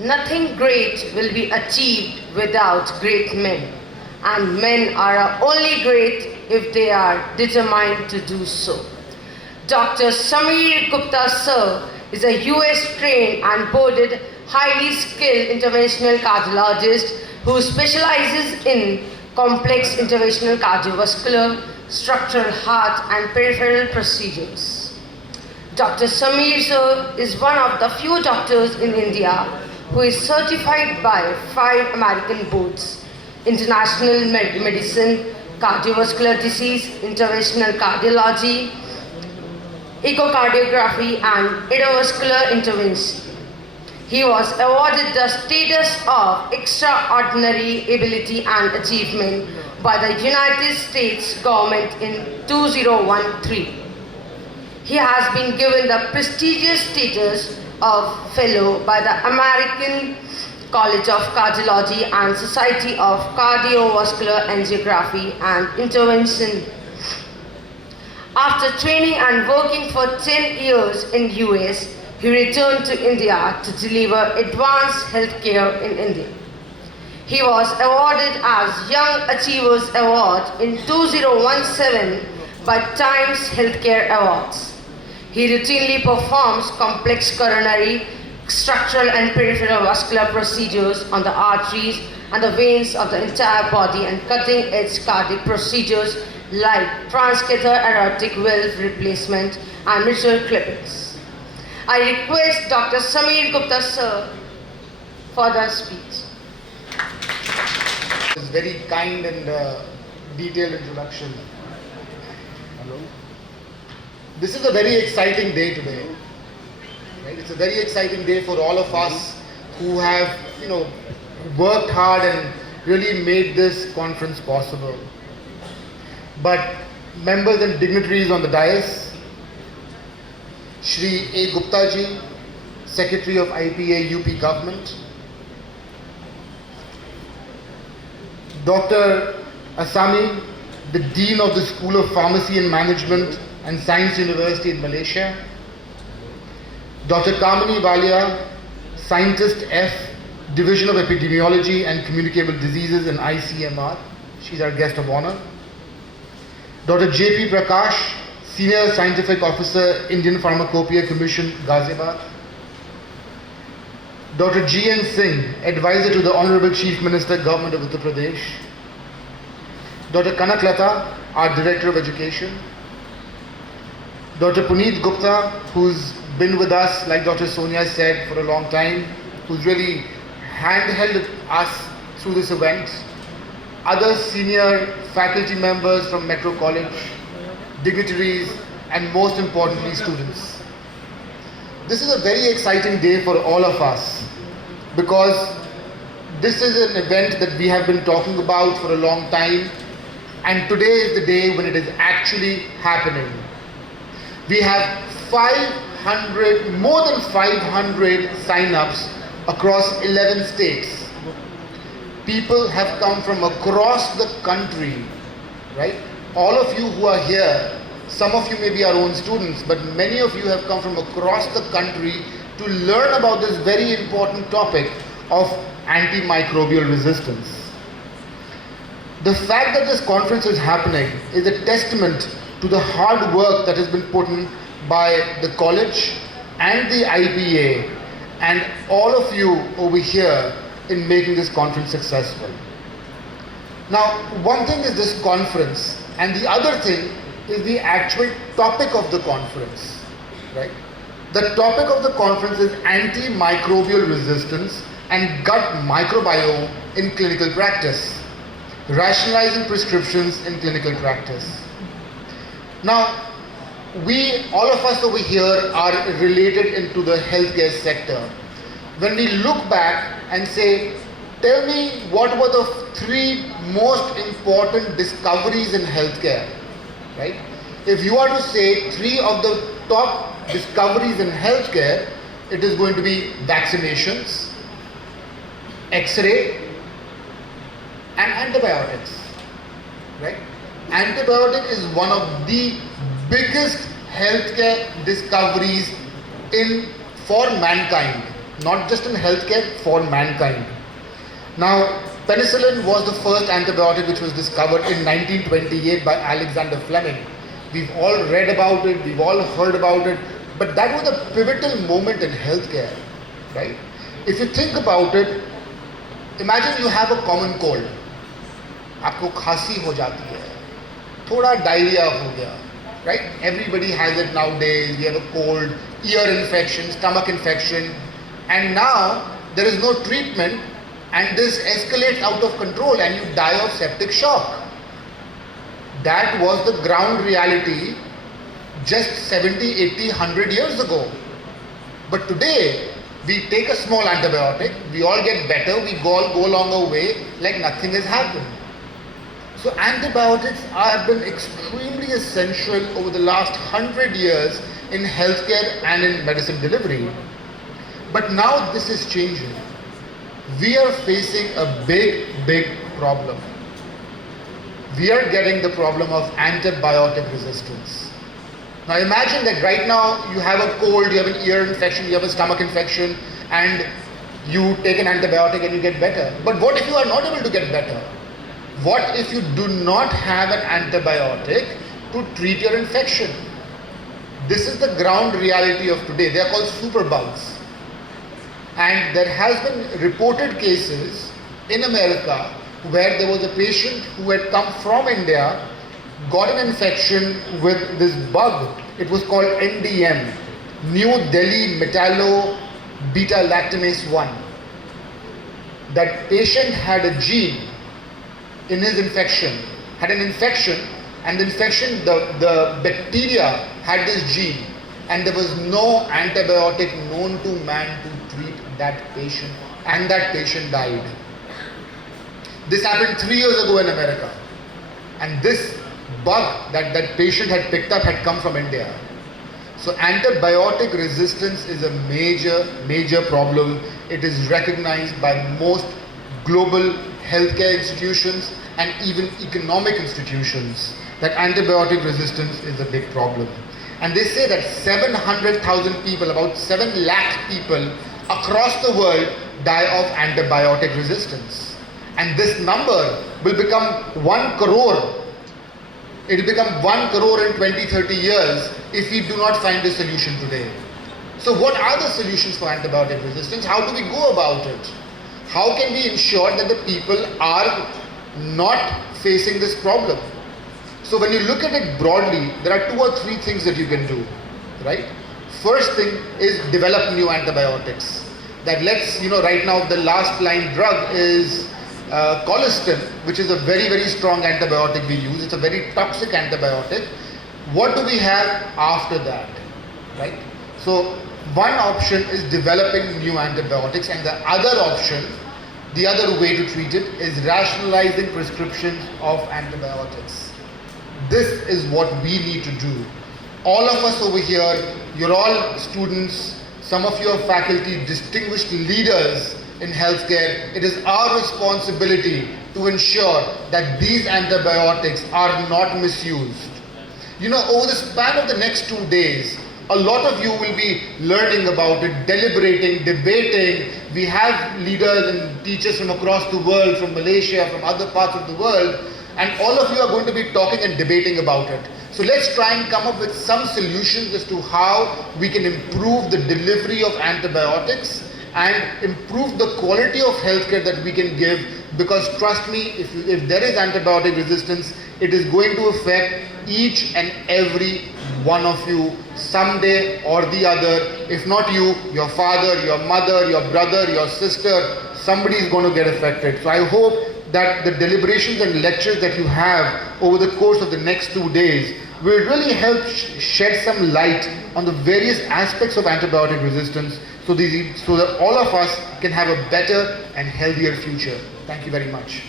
Nothing great will be achieved without great men, and men are only great if they are determined to do so. Dr. Samir Gupta sir is a US trained and boarded highly skilled interventional cardiologist who specializes in complex interventional cardiovascular, structural heart and peripheral procedures. Dr. Samir sir is one of the few doctors in India who is certified by 5 American boards: International Medicine, Cardiovascular Disease, Interventional Cardiology, Echocardiography and Endovascular Intervention. He was awarded the status of Extraordinary Ability and Achievement by the United States government in 2013. He has been given the prestigious status of Fellow by the American College of Cardiology and Society of Cardiovascular Angiography and Intervention. After training and working for 10 years in US, he returned to India to deliver advanced healthcare in India. He was awarded as Young Achievers Award in 2017 by Times Healthcare Awards. He routinely performs complex coronary, structural and peripheral vascular procedures on the arteries and the veins of the entire body and cutting-edge cardiac procedures like transcatheter aortic valve replacement and mitral clippings. I request Dr. Samir Gupta sir for the speech. This very kind and detailed introduction. Hello. This is a very exciting day today. Right? It's a very exciting day for all of us who have, worked hard and really made this conference possible. But members and dignitaries on the dais, Shri A. Gupta ji, Secretary of IPA UP Government, Dr. Asami, the Dean of the School of Pharmacy and Management and Science University in Malaysia, Dr. Kamini Walia, Scientist F, Division of Epidemiology and Communicable Diseases in ICMR, she's our guest of honor, Dr. J.P. Prakash, Senior Scientific Officer, Indian Pharmacopoeia Commission, Ghaziabad, Dr. G.N. Singh, Advisor to the Honorable Chief Minister, Government of Uttar Pradesh, Dr. Kanak Lata, our Director of Education, Dr. Puneet Gupta, who's been with us, like Dr. Sonia said, for a long time, who's really handheld us through this event, other senior faculty members from Metro College, dignitaries, and most importantly, students. This is a very exciting day for all of us because this is an event that we have been talking about for a long time, and today is the day when it is actually happening. We have more than 500 sign-ups across 11 states. People have come from across the country, right? All of you who are here, some of you may be our own students, but many of you have come from across the country to learn about this very important topic of antimicrobial resistance. The fact that this conference is happening is a testament to the hard work that has been put in by the college and the IPA and all of you over here in making this conference successful. Now, one thing is this conference, and the other thing is the actual topic of the conference, right? The topic of the conference is antimicrobial resistance and gut microbiome in clinical practice, rationalizing prescriptions in clinical practice. Now, all of us over here are related into the healthcare sector. When we look back and say, tell me what were the 3 most important discoveries in healthcare, right? If you are to say 3 of the top discoveries in healthcare, it is going to be vaccinations, X-ray, and antibiotics, right? Antibiotic is one of the biggest healthcare discoveries for mankind, not just in healthcare, for mankind. Now, penicillin was the first antibiotic which was discovered in 1928 by Alexander Fleming. We've all read about it, we've all heard about it, but that was a pivotal moment in healthcare, right? If you think about it, imagine you have a common cold. आपको खांसी हो जाती है, थोड़ा diarrhoea हो गया, right? Everybody has it nowadays. We have a cold, ear infection, stomach infection, and now there is no treatment, and this escalates out of control and you die of septic shock. That was the ground reality just 70, 80, 100 years ago. But today, we take a small antibiotic, we all get better, we all go along our way like nothing has happened. So antibiotics have been extremely essential over the last 100 years in healthcare and in medicine delivery. But now this is changing. We are facing a big problem. We are getting the problem of antibiotic resistance. Now imagine that right now you have a cold, you have an ear infection, you have a stomach infection, and you take an antibiotic and you get better. But what if you are not able to get better? What if you do not have an antibiotic to treat your infection? This is the ground reality of today. They are called superbugs. And there has been reported cases in America where there was a patient who had come from India, got an infection with this bug. It was called NDM, New Delhi Metallo Beta Lactamase 1. That patient had a gene in his infection, had an infection, and the infection, the bacteria had this gene, and there was no antibiotic known to man to treat that patient, and that patient died. This happened 3 years ago in America, and this bug that that patient had picked up had come from India. So antibiotic resistance is a major problem. It is recognized by most global healthcare institutions and even economic institutions that antibiotic resistance is a big problem. And they say that 700,000 people, about 7 lakh people across the world die of antibiotic resistance. And this number will become 1 crore. It will become 1 crore in 20-30 years if we do not find a solution today. So what are the solutions for antibiotic resistance? How do we go about it? How can we ensure that the people are not facing this problem? So when you look at it broadly, there are 2 or 3 things that you can do, right? First thing is develop new antibiotics. That right now the last line drug is colistin, which is a very strong antibiotic we use. It's a very toxic antibiotic. What do we have after that, right? So one option is developing new antibiotics, and the other option, the other way to treat it, is rationalizing prescriptions of antibiotics. This is what we need to do. All of us over here, you're all students, some of you are faculty, distinguished leaders in healthcare. It is our responsibility to ensure that these antibiotics are not misused. Over the span of the next 2 days, a lot of you will be learning about it, deliberating, debating. We have leaders and teachers from across the world, from Malaysia, from other parts of the world, and all of you are going to be talking and debating about it. So let's try and come up with some solutions as to how we can improve the delivery of antibiotics and improve the quality of healthcare that we can give, because trust me, if there is antibiotic resistance, it is going to affect each and every one of you someday or the other. If not you, your father, your mother, your brother, your sister, somebody is going to get affected. So I hope that the deliberations and lectures that you have over the course of the next 2 days will really help shed some light on the various aspects of antibiotic resistance, so that all of us can have a better and healthier future. Thank you very much.